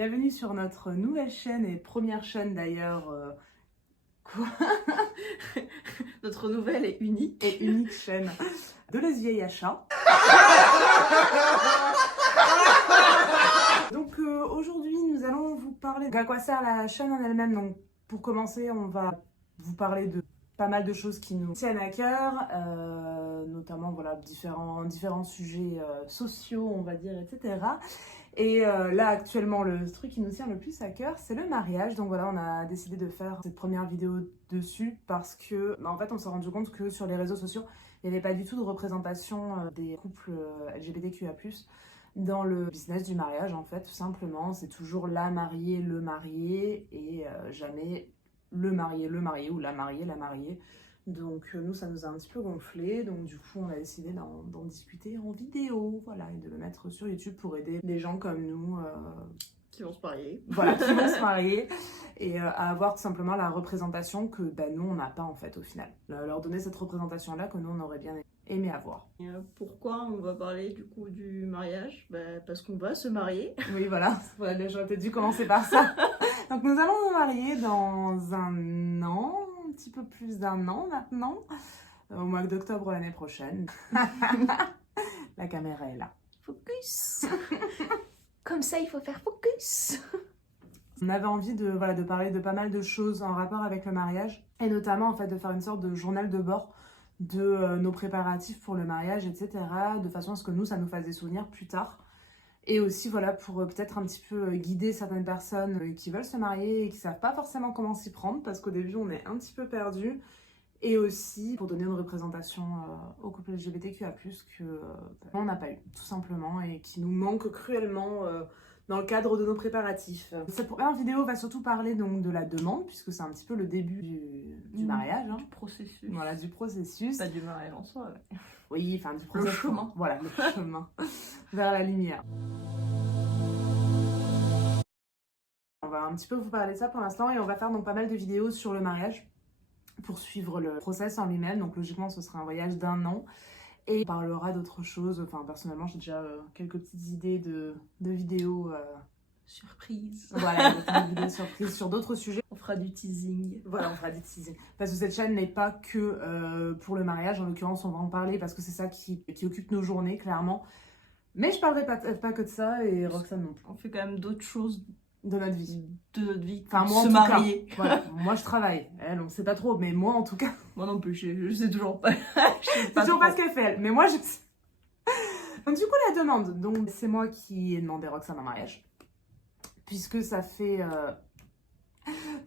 Bienvenue sur notre nouvelle chaîne et première chaîne d'ailleurs. Quoi Notre nouvelle et unique. Et unique chaîne de Les Vieilles Achats. Donc aujourd'hui, nous allons vous parler à quoi sert la chaîne en elle-même. Donc pour commencer, on va vous parler de pas mal de choses qui nous tiennent à cœur, notamment voilà, différents sujets sociaux, on va dire, etc. Et là, actuellement, le truc qui nous tient le plus à cœur, c'est le mariage. Donc voilà, on a décidé de faire cette première vidéo dessus parce que, en fait, on s'est rendu compte que sur les réseaux sociaux, il n'y avait pas du tout de représentation des couples LGBTQIA+, dans le business du mariage, en fait, tout simplement. C'est toujours la mariée, le marié, et jamais le marié ou la mariée. Donc nous, ça nous a un petit peu gonflé, donc du coup, on a décidé d'en discuter en vidéo, voilà, et de le mettre sur YouTube pour aider les gens comme nous Qui vont se marier. Voilà, qui vont se marier, et à avoir tout simplement la représentation que nous, on n'a pas en fait au final. Leur donner cette représentation-là que nous, on aurait bien aimé avoir. Et pourquoi on va parler du coup du mariage? Parce qu'on va se marier. Oui, voilà, j'aurais peut-être dû commencer par ça. Donc nous allons nous marier dans un an, un petit peu plus d'un an maintenant, au mois d'octobre l'année prochaine. La caméra est là. Focus. Comme ça, il faut faire focus. On avait envie de parler de pas mal de choses en rapport avec le mariage, et notamment en fait de faire une sorte de journal de bord de nos préparatifs pour le mariage, etc. De façon à ce que nous, ça nous fasse des souvenirs plus tard. Et aussi, voilà, pour peut-être un petit peu guider certaines personnes qui veulent se marier et qui ne savent pas forcément comment s'y prendre, parce qu'au début, on est un petit peu perdu. Et aussi pour donner une représentation au couple LGBTQIA+, que on n'a pas eu, tout simplement, et qui nous manque cruellement dans le cadre de nos préparatifs. Cette première vidéo va surtout parler donc de la demande, puisque c'est un petit peu le début du mariage. Hein. Du processus. Voilà, du processus. Pas du mariage en soi. Ouais. Oui, enfin du processus. Le chemin. Voilà, le chemin vers la lumière. On va un petit peu vous parler de ça pour l'instant, et on va faire donc pas mal de vidéos sur le mariage pour suivre le process en lui-même. Donc logiquement, ce sera un voyage d'un an. Et on parlera d'autres choses. Enfin, personnellement, j'ai déjà quelques petites idées de vidéos. Surprise. Voilà, des vidéos surprises sur d'autres sujets. On fera du teasing. Voilà, on fera du teasing. Parce que cette chaîne n'est pas que pour le mariage. En l'occurrence, on va en parler parce que c'est ça qui occupe nos journées, clairement. Mais je parlerai pas que de ça, et Roxane non plus. On fait quand même d'autres choses de notre vie. Enfin, moi, se en marier. Cas, voilà, moi, je travaille. Elle, on sait pas trop, mais moi, en tout cas. Moi non plus, je sais toujours pas. Je sais toujours pas ce qu'elle fait, elle. Mais moi, je sais. Donc, du coup, la demande. Donc, c'est moi qui ai demandé Roxane en mariage. Puisque ça fait.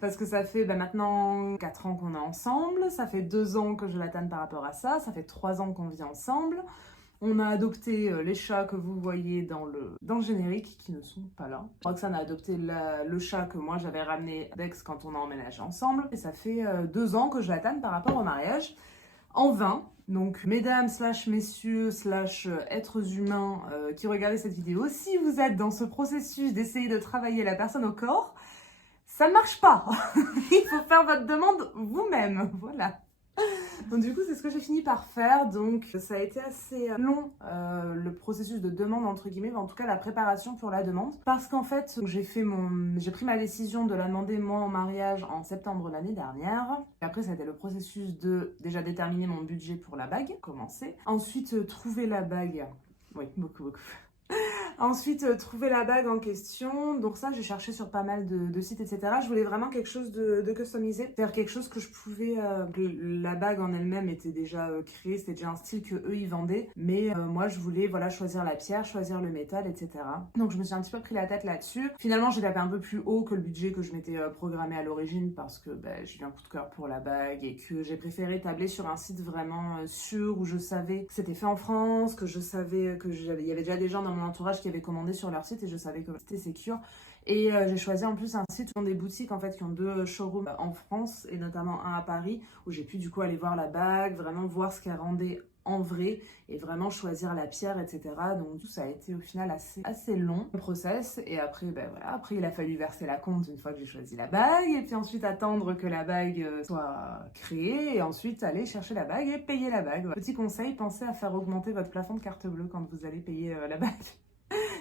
Parce que ça fait maintenant 4 ans qu'on est ensemble. Ça fait 2 ans que je la tanne par rapport à ça. Ça fait 3 ans qu'on vit ensemble. On a adopté les chats que vous voyez dans le générique, qui ne sont pas là. Roxane a adopté le chat que moi j'avais ramené d'Aix quand on a emménagé ensemble. Et ça fait 2 ans que je la tanne par rapport au mariage. En vain. Donc mesdames / messieurs / êtres humains qui regardez cette vidéo, si vous êtes dans ce processus d'essayer de travailler la personne au corps, ça ne marche pas. Il faut faire votre demande vous-même. Voilà. Donc du coup, c'est ce que j'ai fini par faire. Donc ça a été assez long, le processus de demande, entre guillemets, mais en tout cas la préparation pour la demande. Parce qu'en fait, j'ai pris ma décision de la demander moi en mariage en septembre l'année dernière. Et après, ça a été le processus de déjà déterminer mon budget pour la bague, commencer. Ensuite, trouver la bague. Oui, beaucoup. Ensuite, trouver la bague en question. Donc ça, j'ai cherché sur pas mal de sites, etc. Je voulais vraiment quelque chose de customisé. C'est-à-dire quelque chose que je pouvais... la bague en elle-même était déjà créée. C'était déjà un style que eux ils vendaient. Mais moi, je voulais choisir la pierre, choisir le métal, etc. Donc je me suis un petit peu pris la tête là-dessus. Finalement, j'ai tapé un peu plus haut que le budget que je m'étais programmé à l'origine, parce que j'ai eu un coup de cœur pour la bague et que j'ai préféré tabler sur un site vraiment sûr, où je savais que c'était fait en France, que je savais que il y avait déjà des gens dans mon entourage qui avaient commandé sur leur site, et je savais que c'était secure. Et j'ai choisi en plus un site où des boutiques en fait qui ont 2 showrooms en France, et notamment un à Paris, où j'ai pu du coup aller voir la bague, vraiment voir ce qu'elle rendait en vrai, et vraiment choisir la pierre, etc. Donc tout ça a été au final assez long le process. Et après, après il a fallu verser la compte une fois que j'ai choisi la bague, et puis ensuite attendre que la bague soit créée, et ensuite aller chercher la bague et payer la bague. Petit conseil, pensez à faire augmenter votre plafond de carte bleue quand vous allez payer la bague.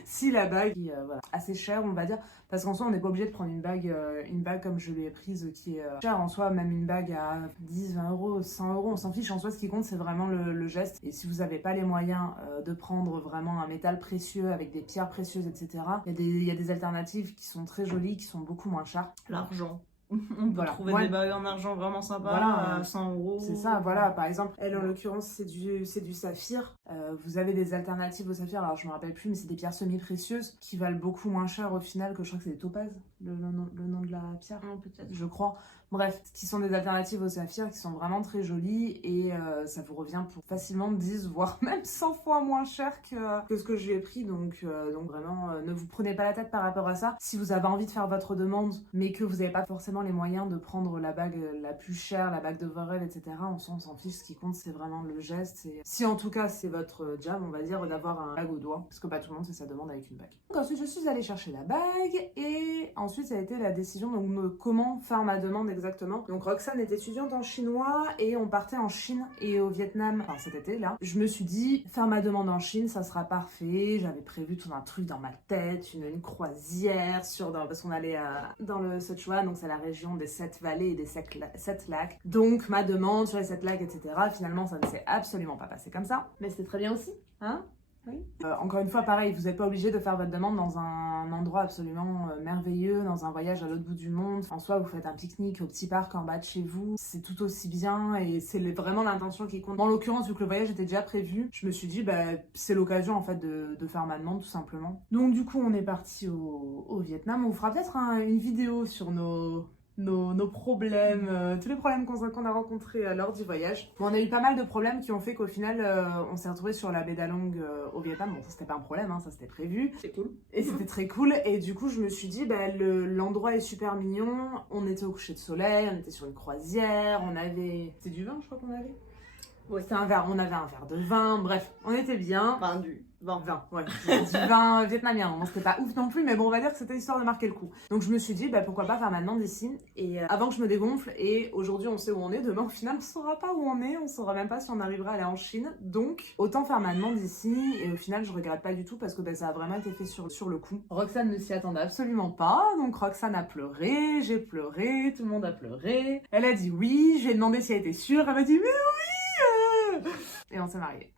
si la bague est voilà, assez chère, on va dire, parce qu'en soi, on n'est pas obligé de prendre une bague comme je l'ai prise qui est chère en soi, même une bague à 10, 20 euros, 100 euros, on s'en fiche. En soi, ce qui compte, c'est vraiment le geste. Et si vous n'avez pas les moyens de prendre vraiment un métal précieux avec des pierres précieuses, etc., il y a des alternatives qui sont très jolies, qui sont beaucoup moins chères. L'argent. On peut trouver des bagues en argent vraiment sympas à 100 euros. C'est ça, voilà. Par exemple, elle en l'occurrence, c'est du saphir. Vous avez des alternatives au saphir, alors je me rappelle plus, mais c'est des pierres semi-précieuses qui valent beaucoup moins cher au final que je crois que c'est des topazes, le nom de la pierre. Non, peut-être. Je crois. Bref, qui sont des alternatives au saphir qui sont vraiment très jolies et ça vous revient pour facilement 10 voire même 100 fois moins cher que ce que je lui ai pris. Donc vraiment, ne vous prenez pas la tête par rapport à ça. Si vous avez envie de faire votre demande mais que vous n'avez pas forcément les moyens de prendre la bague la plus chère, la bague de vos rêves, etc., on s'en fiche. Ce qui compte, c'est vraiment le geste. Et si en tout cas c'est votre jam, on va dire, d'avoir un bague au doigt, parce que pas tout le monde fait sa demande avec une bague. Donc ensuite, je suis allée chercher la bague et ensuite ça a été la décision donc comment faire ma demande exactement. Donc Roxane est étudiante en chinois et on partait en Chine et au Vietnam, enfin cet été là. Je me suis dit, faire ma demande en Chine, ça sera parfait. J'avais prévu tout un truc dans ma tête, une croisière parce qu'on allait dans le Sichuan, donc c'est la région des 7 vallées et des 7 lacs. Donc ma demande sur les 7 lacs, etc. Finalement, ça ne s'est absolument pas passé comme ça. Mais c'était très bien aussi, hein? Oui. Encore une fois, pareil, vous n'êtes pas obligé de faire votre demande dans un endroit absolument merveilleux, dans un voyage à l'autre bout du monde. En soi, vous faites un pique-nique au petit parc en bas de chez vous. C'est tout aussi bien et c'est vraiment l'intention qui compte. En l'occurrence, vu que le voyage était déjà prévu, je me suis dit, c'est l'occasion en fait de faire ma demande tout simplement. Donc du coup, on est parti au Vietnam. On vous fera peut-être une vidéo sur nos problèmes, tous les problèmes qu'on a rencontrés lors du voyage. Bon, on a eu pas mal de problèmes qui ont fait qu'au final, on s'est retrouvés sur la baie d'Along au Vietnam. Bon, ça c'était pas un problème, hein, ça c'était prévu. C'est cool. Et c'était très cool. Et du coup, je me suis dit, l'endroit est super mignon. On était au coucher de soleil, on était sur une croisière, on avait... C'était du vin, je crois qu'on avait. Ouais, on avait un verre de vin, bref, on était bien. Vin, ouais. Du vin vietnamien. Bon, c'était pas ouf non plus, mais bon, on va dire que c'était histoire de marquer le coup. Donc je me suis dit, pourquoi pas faire ma demande ici. Et avant que je me dégonfle, et aujourd'hui on sait où on est, demain au final on saura pas où on est, on saura même pas si on arrivera à aller en Chine. Donc autant faire ma demande ici, et au final je regrette pas du tout parce que ça a vraiment été fait sur le coup. Roxane ne s'y attendait absolument pas, donc Roxane a pleuré, j'ai pleuré, tout le monde a pleuré. Elle a dit oui, j'ai demandé si elle était sûre, elle m'a dit mais oui et on s'est mariés.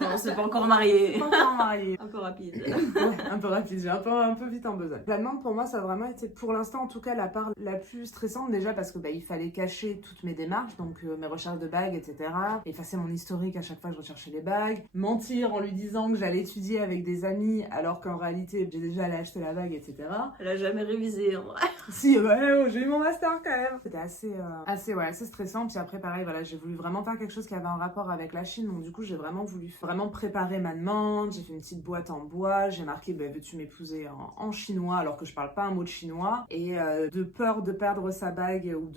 Non, on s'est pas encore mariés. Un peu rapide. Ouais, un peu rapide, j'ai un peu vite en besogne. La demande pour moi, ça a vraiment été, pour l'instant en tout cas, la part la plus stressante déjà parce que il fallait cacher toutes mes démarches, donc mes recherches de bagues, etc. Effacer mon historique à chaque fois que je recherchais les bagues. Mentir en lui disant que j'allais étudier avec des amis alors qu'en réalité j'ai déjà allé acheter la bague, etc. Elle a jamais révisé en vrai. Si, j'ai eu mon master quand même. C'était assez stressant. Puis après, pareil, voilà, j'ai voulu vraiment faire quelque chose qui avait un rapport avec la Chine. Donc du coup, j'ai vraiment voulu préparer ma demande. J'ai fait une petite boîte en bois. J'ai marqué, veux-tu m'épouser en chinois alors que je parle pas un mot de chinois. Et de peur de perdre sa bague ou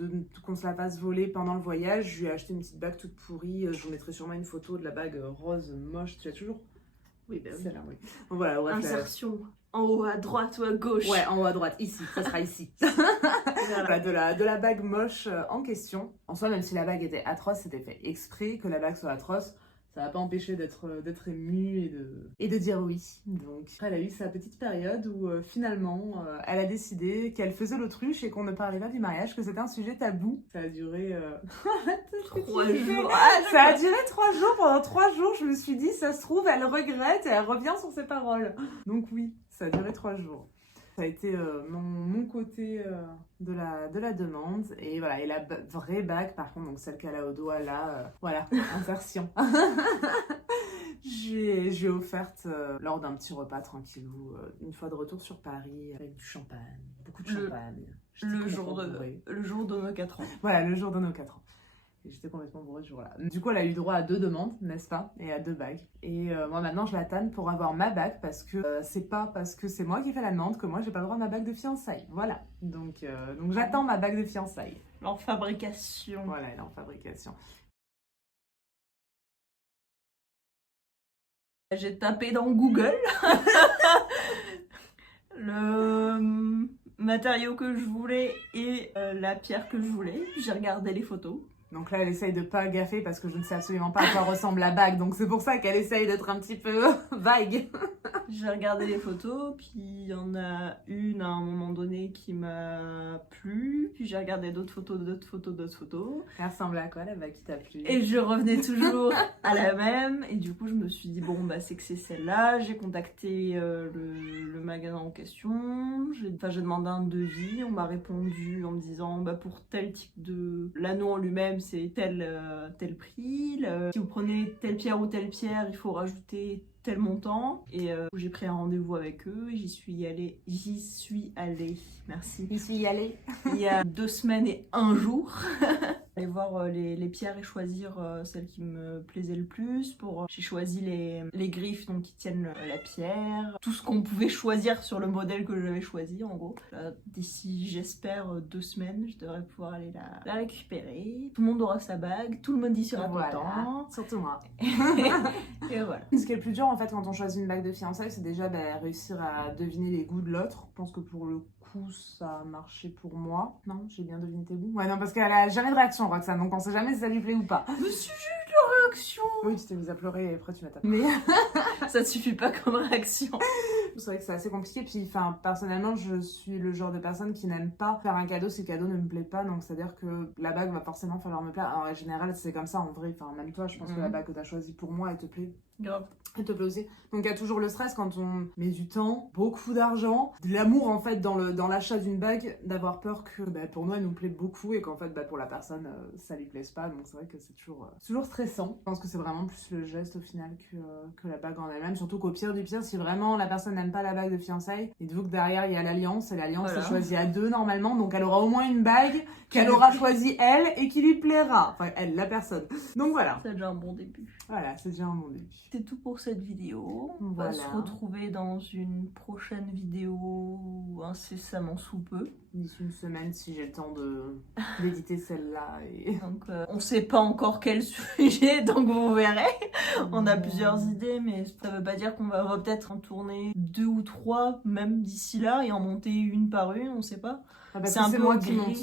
qu'on se la fasse voler pendant le voyage, je lui ai acheté une petite bague toute pourrie. Je vous mettrai sûrement une photo de la bague rose moche. Tu as toujours? Oui, oui. Celle-là, oui. Voilà, bref, insertion. En haut à droite ou à gauche? Ouais, en haut à droite, ici, ça sera ici. Voilà, de la bague moche en question. En soi, même si la bague était atroce, c'était fait exprès que la bague soit atroce. Ça n'a pas empêché d'être émue et de dire oui. Donc, elle a eu sa petite période où finalement, elle a décidé qu'elle faisait l'autruche et qu'on ne parlait pas du mariage, que c'était un sujet tabou. Ça a duré 3 jours. Ça a duré 3 jours. Pendant 3 jours, je me suis dit, ça se trouve, elle regrette et elle revient sur ses paroles. Donc oui, ça a duré 3 jours. Ça a été mon côté de la demande. Et voilà, et la vraie bague, par contre, donc celle qu'elle a au doigt là, voilà, insertion. J'ai offerte lors d'un petit repas tranquillou, une fois de retour sur Paris, avec du champagne, beaucoup de champagne. Le jour de nos 4 ans. Voilà, le jour de nos 4 ans. Et j'étais complètement bourrée ce jour-là. Du coup, elle a eu droit à 2 demandes, n'est-ce pas? Et à 2 bagues. Et moi, maintenant, je la tanne pour avoir ma bague parce que c'est pas parce que c'est moi qui fais la demande que moi, j'ai pas le droit à ma bague de fiançailles. Voilà. Donc j'attends ma bague de fiançailles. En fabrication. Voilà, elle est en fabrication. J'ai tapé dans Google le matériau que je voulais et la pierre que je voulais. J'ai regardé les photos. Donc là, elle essaye de pas gaffer parce que je ne sais absolument pas à quoi ressemble la bague. Donc c'est pour ça qu'elle essaye d'être un petit peu vague. J'ai regardé les photos, puis il y en a une à un moment donné qui m'a plu, puis j'ai regardé d'autres photos. Elle ressemble à quoi la bague qui t'a plu? Et je revenais toujours à la même, et du coup je me suis dit bon bah c'est que c'est celle-là. J'ai contacté le magasin en question, j'ai demandé un devis, on m'a répondu en me disant bah pour tel type de... L'anneau en lui-même c'est tel prix, si vous prenez telle pierre ou telle pierre il faut rajouter tel montant, et j'ai pris un rendez-vous avec eux et j'y suis allée, merci. J'y suis allée. Il y a 2 semaines et 1 jour. Aller voir les pierres et choisir celle qui me plaisait le plus. J'ai choisi les griffes donc, qui tiennent la pierre. Tout ce qu'on pouvait choisir sur le modèle que j'avais choisi en gros. D'ici j'espère 2 semaines, je devrais pouvoir aller la récupérer. Tout le monde aura sa bague, tout le monde y sera content. Surtout moi. Et voilà. Ce qui est le plus dur en fait quand on choisit une bague de fiançailles, c'est déjà réussir à deviner les goûts de l'autre. Je pense que pour le coup ça a marché pour moi. Non, j'ai bien deviné tes goûts. Ouais, non, parce qu'elle a jamais de réaction, Roxane, donc on sait jamais si ça lui plaît ou pas. Mais si j'ai eu de la réaction. Oui, tu t'es mise à pleurer et après tu m'as tapé. Mais ça ne suffit pas comme réaction. c'est vrai que c'est assez compliqué. Puis, personnellement, je suis le genre de personne qui n'aime pas faire un cadeau si le cadeau ne me plaît pas. Donc, c'est-à-dire que la bague va forcément falloir me plaire. Alors, en général, c'est comme ça en vrai. Enfin, même toi, je pense que la bague que tu as choisie pour moi, elle te plaît. Grave. Elle te plaît aussi. Donc, il y a toujours le stress quand on met du temps, beaucoup d'argent, de l'amour en fait dans l'achat d'une bague, d'avoir peur que pour nous, elle nous plaît beaucoup et qu'en fait, pour la personne, ça lui plaise pas. Donc, c'est vrai que c'est toujours stressant. Je pense que c'est vraiment plus le geste au final que la bague en elle-même. Surtout qu'au pire du pire, si vraiment la personne n'aime pas la bague de fiançailles, dites-vous que derrière, il y a l'alliance. Et l'alliance, voilà. C'est choisi à 2 normalement. Donc, elle aura au moins une bague qu'elle aura choisie elle et qui lui plaira. Enfin, elle, la personne. Donc, voilà. C'est déjà un bon début. Voilà, c'est déjà un bon début. C'est tout pour cette vidéo. On va se retrouver dans une prochaine vidéo incessamment sous peu. D'ici une semaine si j'ai le temps d'éditer celle-là. Et... Donc on sait pas encore quel sujet, donc vous verrez. On a plusieurs idées, mais ça veut pas dire qu'on va peut-être en tourner 2 ou 3 même d'ici là et en monter une par une, on sait pas. C'est un peu moi qui monte.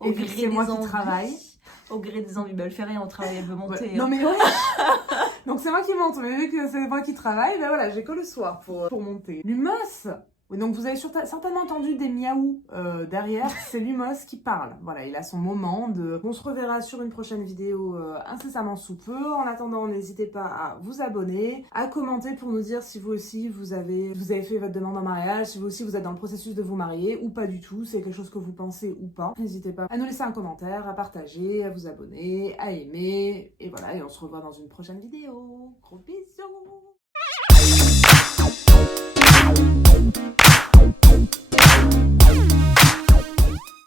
Au gré c'est moi qui travaille. Au gré des envies, elle fait rien au travail, elle veut monter. Ouais. Non mais ouais. Donc c'est moi qui monte, mais vu que c'est moi qui travaille, voilà, j'ai que le soir pour monter. Lumos. Donc vous avez certainement entendu des miaou derrière, c'est Lumos qui parle. Voilà, il a son moment On se reverra sur une prochaine vidéo incessamment sous peu. En attendant, n'hésitez pas à vous abonner, à commenter pour nous dire si vous aussi vous avez fait votre demande en mariage, si vous aussi vous êtes dans le processus de vous marier ou pas du tout, c'est quelque chose que vous pensez ou pas. N'hésitez pas à nous laisser un commentaire, à partager, à vous abonner, à aimer. Et voilà, et on se revoit dans une prochaine vidéo. Gros bisous!